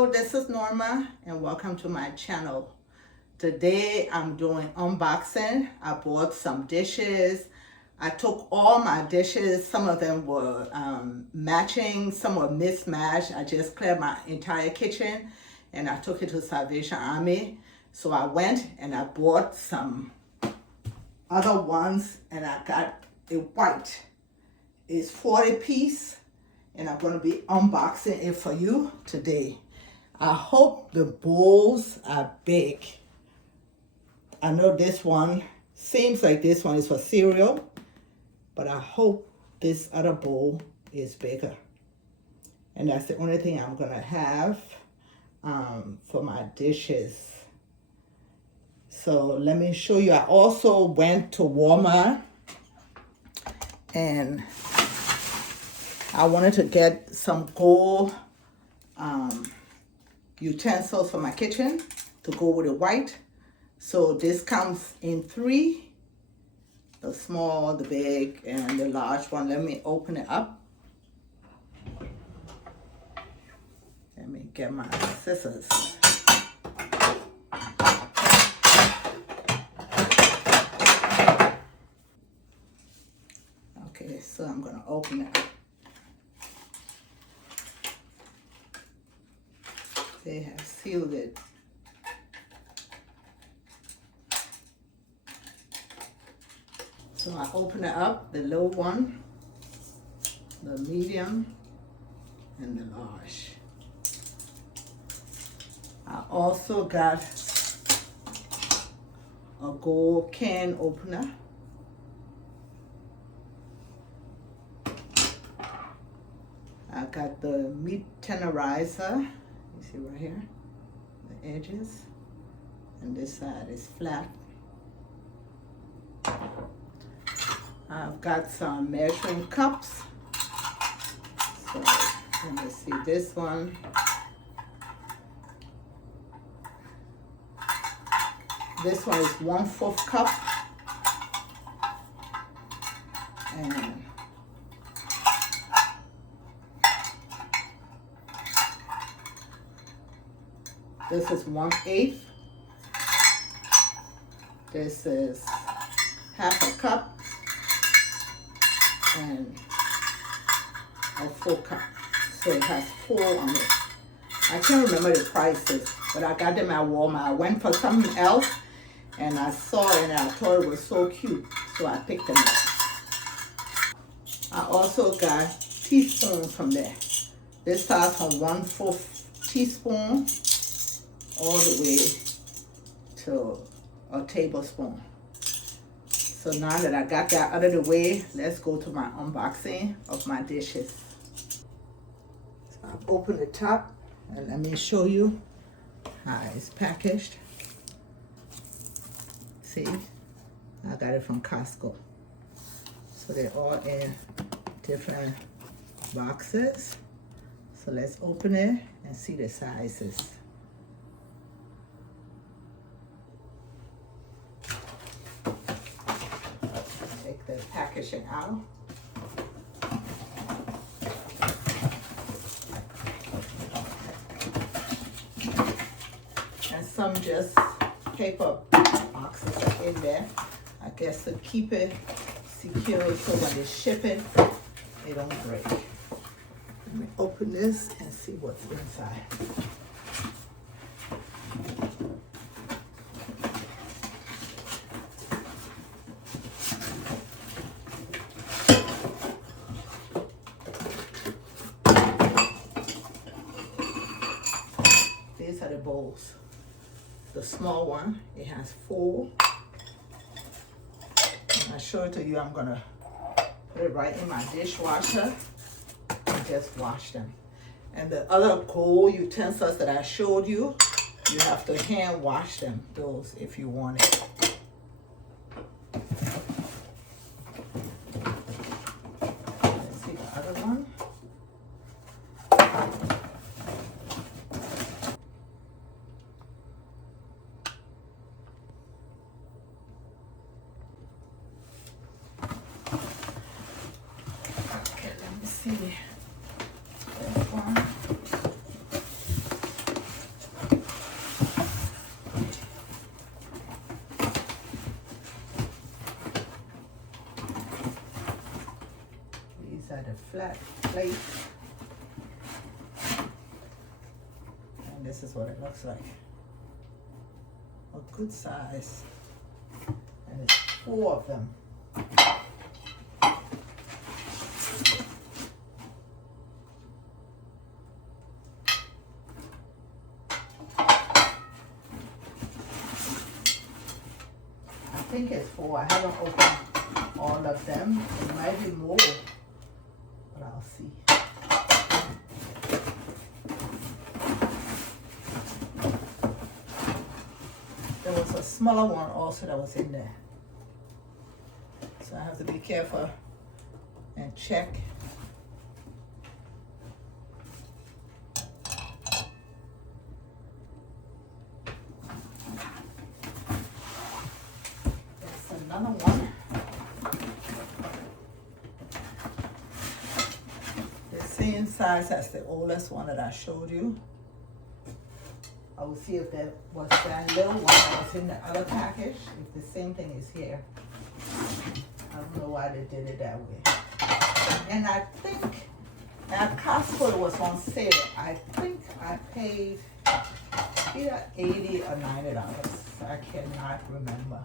Hello, this is Norma and welcome to my channel. Today I'm doing unboxing. I bought some dishes. I took all my dishes. Some of them were matching, some were mismatched. I just cleared my entire kitchen and I took it to Salvation Army. So I went and I bought some other ones and I got a white. It's 40 piece. And I'm going to be unboxing it for you today. I hope the bowls are big. I know this one seems like this one is for cereal, but I hope this other bowl is bigger. And that's the only thing I'm going to have for my dishes. So let me show you. I also went to Walmart and I wanted to get some gold utensils for my kitchen to go with the white. So this comes in 3, the small, the big, and the large one. Let me open it up. Let me get my scissors. Okay, so I'm gonna open it up. They have sealed it. So I open it up, the low one, the medium, and the large. I also got a gold can opener. I got the meat tenderizer. You see right here, the edges, and this side is flat. I've got some measuring cups. So let me see this one. This one is 1/4 cup. And this is 1/8. This is 1/2 cup and a full cup. So it has 4 on it. I can't remember the prices, but I got them at Walmart. I went for something else and I saw it and I thought it was so cute. So I picked them up. I also got teaspoons from there. This starts from 1/4 teaspoon all the way to a tablespoon. So now that I got that out of the way, let's go to my unboxing of my dishes. So I'll open the top and let me show you how it's packaged. See, I got it from Costco. So they're all in different boxes. So let's open it and see the sizes. The packaging out. And some just paper boxes are in there, I guess, to keep it secure so when they ship it, they don't break. Let me open this and see what's inside. These are the bowls. The small one, it has 4. And I show it to you. I'm gonna put it right in my dishwasher and just wash them. And the other gold utensils that I showed you, you have to hand wash them, those, if you want it. Let's see the other one. Okay, let me see. This one. flat plate. And this is what it looks like. A good size. And it's 4 of them. I think it's 4. I haven't opened all of them. It might be more, but I'll see. There was a smaller one also that was in there. So I have to be careful and check. There's another one. The same size as the oldest one that I showed you. I will see if that was that little one that was in the other package, if the same thing is here. I don't know why they did it that way. And I think at Costco it was on sale. I think I paid either $80 or $90. I cannot remember.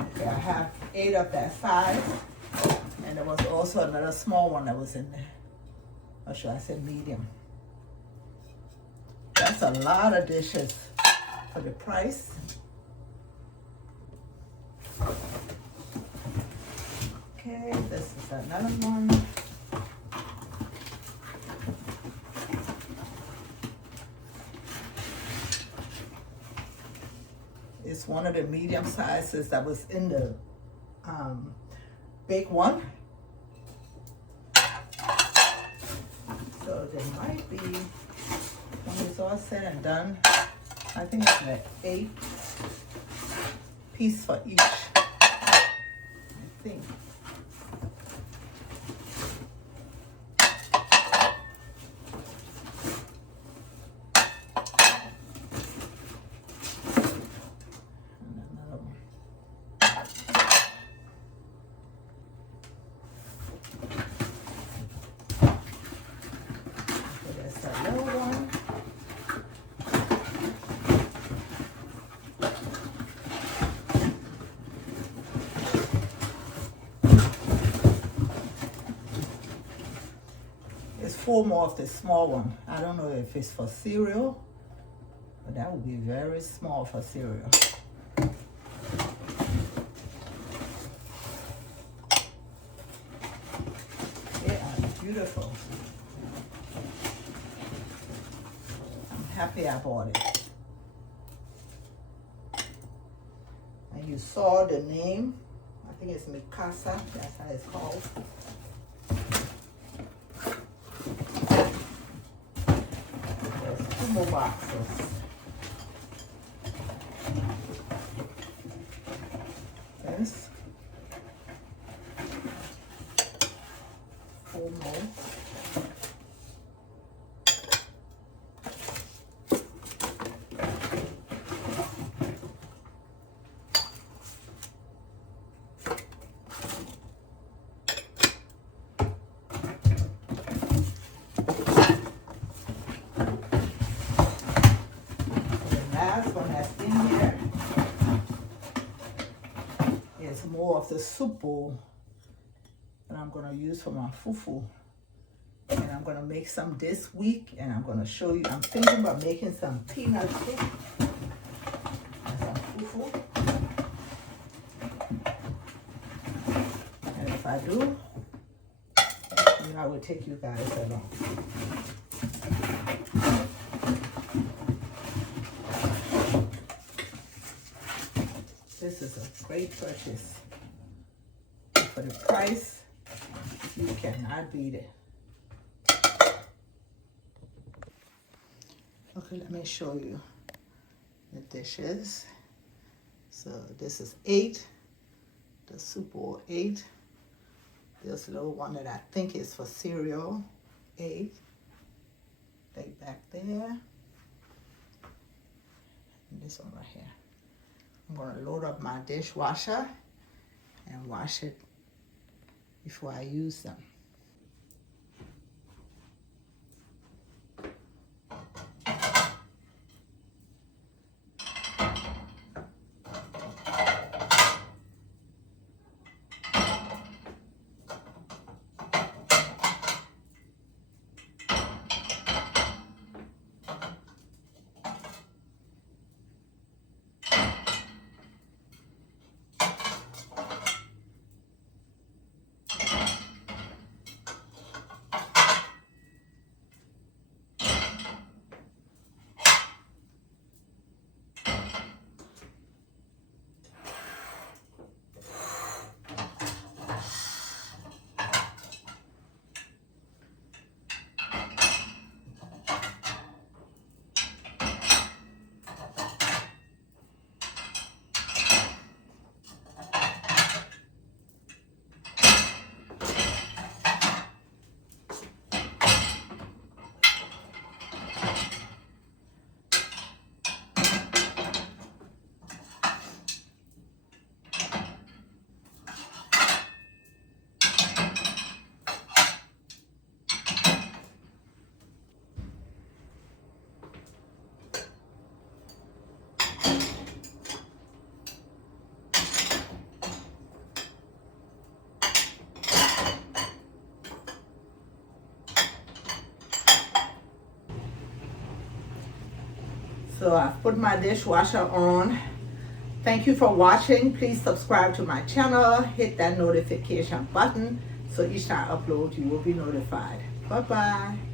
Okay, I have 8 of that size. And there was also another small one that was in there. Or should I say medium? That's a lot of dishes for the price. Okay, this is another one. It's one of the medium sizes that was in the big one. So there might be, when it's all said and done, I think it's like 8 pieces for each. I think. There's 4 more of the small one. I don't know if it's for cereal, but that would be very small for cereal. They are beautiful. I'm happy I bought it. And you saw the name. I think it's Mikasa. That's how it's called. More boxes. Yes. 4 more. More of the soup bowl that I'm going to use for my fufu. And I'm going to make some this week, and I'm going to show you. I'm thinking about making some peanut soup and some fufu. And if I do, then I will take you guys along. This is a great purchase. For the price, you cannot beat it. Okay, let me show you the dishes. So this is 8. The soup bowl 8. This little one that I think is for cereal 8. Lay back there. And this one right here. I'm going to load up my dishwasher, and wash it before I use them. So I've put my dishwasher on. Thank you for watching. Please subscribe to my channel. Hit that notification button so each time I upload you will be notified. Bye-bye.